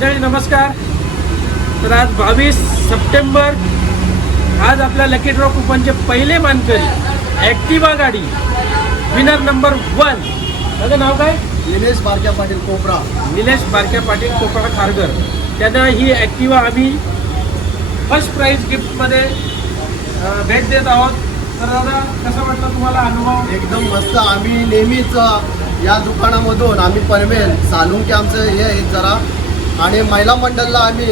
मंडळी नमस्कार. तर आज बावीस सप्टेंबर आज आपल्या लकी ड्रॉ कुपनचे पहिले मानकरी ॲक्टिवा गाडी विनर नंबर वन माझं नाव काय? दिनेश बारक्या पाटील कोपरा. निलेश बारक्या पाटील कोकणा खारगर त्यांना ही ॲक्टिवा आम्ही फर्स्ट प्राईज गिफ्टमध्ये भेट देत आहोत. तर दादा कसा वाटला तुम्हाला अनुभव? एकदम मस्त. आम्ही नेहमीच या दुकानामधून आम्ही पनवेल सालुंकी आमचं हे जरा. आणि महिला मंडळला आम्ही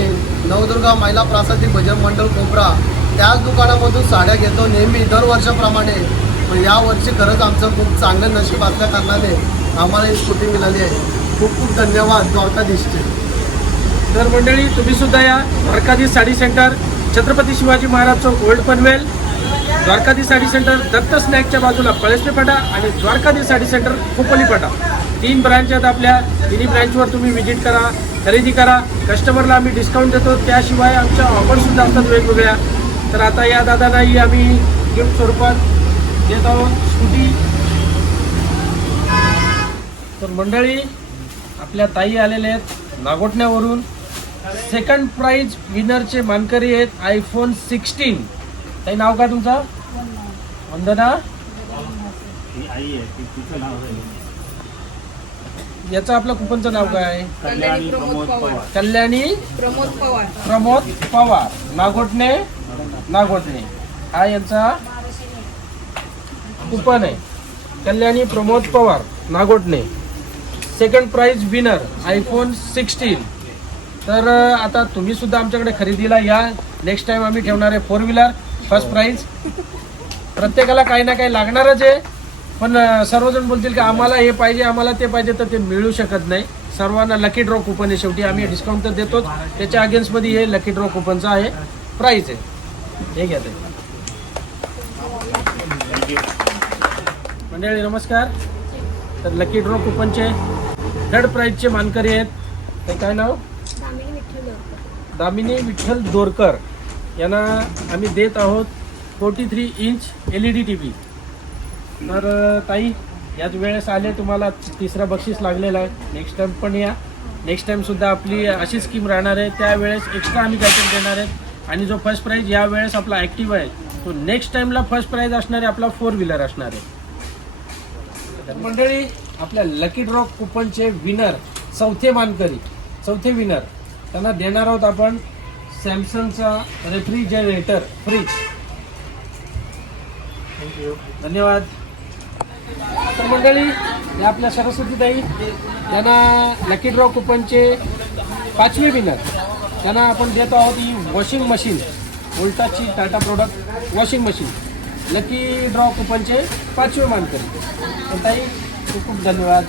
नवदुर्गा महिला प्रासादिक भजन मंडळ कोपरा त्याच दुकानामधून साड्या घेतो. नेहमी दरवर्षाप्रमाणे. पण या वर्षी खरंच आमचं खूप चांगलं नशीब असल्या कारणाने आम्हाला ही स्कूटी मिळाली आहे. खूप खूप धन्यवाद द्वारकाधीशचे. तर मंडळी तुम्ही सुद्धा या Dwarkadhish sari centre Chhatrapati Shivaji Maharaj Chowk old Panvel. Dwarkadhish sari centre Datta स्नॅकच्या बाजूला पळसपे फाटा आणि द्वारकाधीश साडी सेंटर खोपोली फाटा. तीन ब्रँच आहेत आपल्या. तिन्ही ब्रँचवर तुम्ही व्हिजिट करा. खरेदी करा. कस्टमरला आम्ही डिस्काउंट देतो. त्याशिवाय आमच्या ऑफरसुद्धा असतात वेगवेगळ्या. तर आता या दादांनाही आम्ही गिफ्ट स्वरूपात देत आहोत. स्कूटी तर मंडळी आपल्या ताई आलेले आहेत नागोटण्यावरून. सेकंड प्राइज विनरचे मानकरी आहेत आयफोन सिक्स्टीन ताई नाव काय तुमचं? वंदना. याचं आपलं कुपनचं नाव काय आहे? कल्याणी प्रमोद पवार. कल्याणी? प्रमोद पवार. प्रमोद पवार. नागोठणे नागोठणे हा यांचा कुपन आहे. Kalyani Pramod Pawar. Nagothane second prize winner iPhone sixteen तर आता तुम्ही सुद्धा आमच्याकडे खरेदीला या. नेक्स्ट टाइम आम्ही ठेवणार आहे फोर व्हीलर फर्स्ट प्राइज प्रत्येकाला काही ना काही लागणारच आहे. पण सर्वजण बोलतील की आम्हाला हे पाहिजे आम्हाला ते पाहिजे तर ते मिळू शकत नाही. सर्वांना लकी ड्रॉ कुपन आहे शेवटी. आम्ही डिस्काउंट तर देतोच. त्याच्या अगेन्स्टमध्ये हे लकी ड्रॉ कुपनचा आहे. प्राइस आहे. हे घ्या ते. मंडळी नमस्कार. तर लकी ड्रॉ कुपनचे थर्ड प्राइजचे मानकरी आहेत. ते काय नाव? दामिनी विठ्ठल दोरकर. यांना आम्ही देत आहोत forty three inch L E D T V तर ताई याच वेळेस आले तुम्हाला तिसरा बक्षीस लागलेला आहे. नेक्स्ट टाइम पण या. नेक्स्ट टाइम सुद्धा आपली अशी स्कीम राहणार आहे. त्यावेळेस एक्स्ट्रा आम्ही काहीतरी देणार आहेत आणि जो फर्स्ट प्राईज या वेळेस आपला ॲक्टिव्ह आहे तो नेक्स्ट टाइमला फर्स्ट प्राईज असणार आहे आपला फोर व्हीलर असणार आहे. तर मंडळी आपल्या लकी ड्रॉ कुपनचे विनर चौथे मानकरी चौथे विनर त्यांना देणार आहोत आपण सॅमसंगचा रेफ्रिजरेटर फ्रीज धन्यवाद. तर मंडळी या आपल्या सरस्वती ताई यांना लकी ड्रॉ कुपनचे पाचवे विनर त्यांना आपण देत आहोत ही washing machine उलटाची Tata product washing machine lucky draw कुपनचे पाचवे मानकरी. तर ताई खूप खूप धन्यवाद.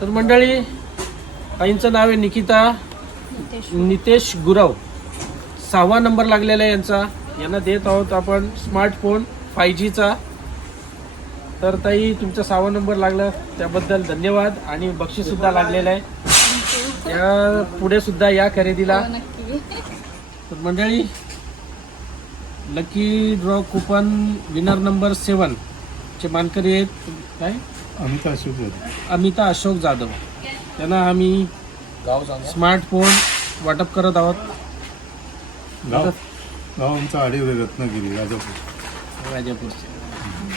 तर मंडळी ताईंचं नाव आहे निकिता नितेश. गुरव. सहावा नंबर लागलेला आहे यांचा. यांना देत आहोत आपण स्मार्टफोन फाय जीचा तर ताई तुमचा सहावा नंबर लागला. त्याबद्दल धन्यवाद आणि बक्षीस सुद्धा लागलेलं आहे. त्या पुढे सुद्धा या खरेदीला. हो, तर मंडळी lucky draw coupon winner number seven चे मानकरी आहेत. काय? अमिता अशोक होते अमिता अशोक जाधव. त्यांना आम्ही स्मार्टफोन वाटप करत आहोत. गाव. गाव आमचं आडीवर रत्नागिरी राजापूर. राजापूरचे.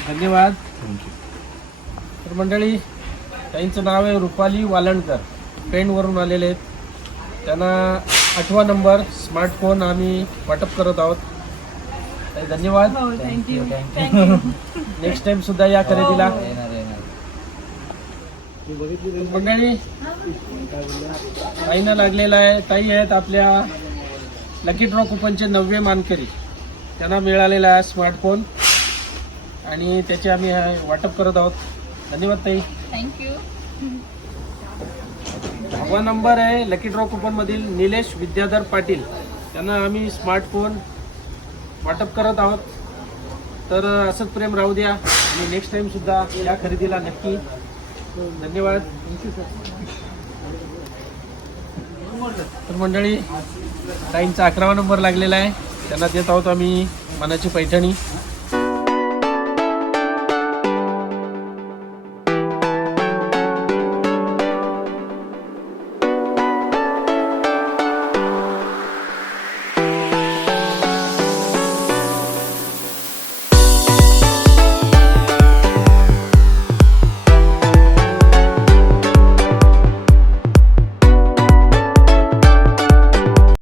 धन्यवाद. थँक्यू तर मंडळी त्यांचं नाव आहे रुपाली वालणकर. पेणवरून आलेले आहेत. त्यांना आठवा नंबर स्मार्टफोन आम्ही वाटप करत आहोत. धन्यवाद. हो थँक्यू थँक्यू नेक्स्ट टाइम सुद्धा या खरेदीला. मंडळी ताईनं लागलेला आहे. ताई आहेत आपल्या लकी ड्रॉ कुपनचे नववे मानकरी. त्यांना मिळालेला आहे स्मार्टफोन. आणि त्याचे आम्ही वाटप करत आहोत. धन्यवाद ताई. थँक्यू हवा नंबर आहे लकी ड्रॉ कुपन मधील निलेश विद्याधर पाटील. त्यांना आम्ही स्मार्टफोन वाटप करत आहोत. तर असंच प्रेम राहू द्या. आणि नेक्स्ट टाइम सुद्धा या खरेदीला नक्की. धन्यवाद. तर मंडळी ताईंचा अकरावा नंबर लागलेला आहे. त्यांना देत आहोत आम्ही मनाची पैठणी.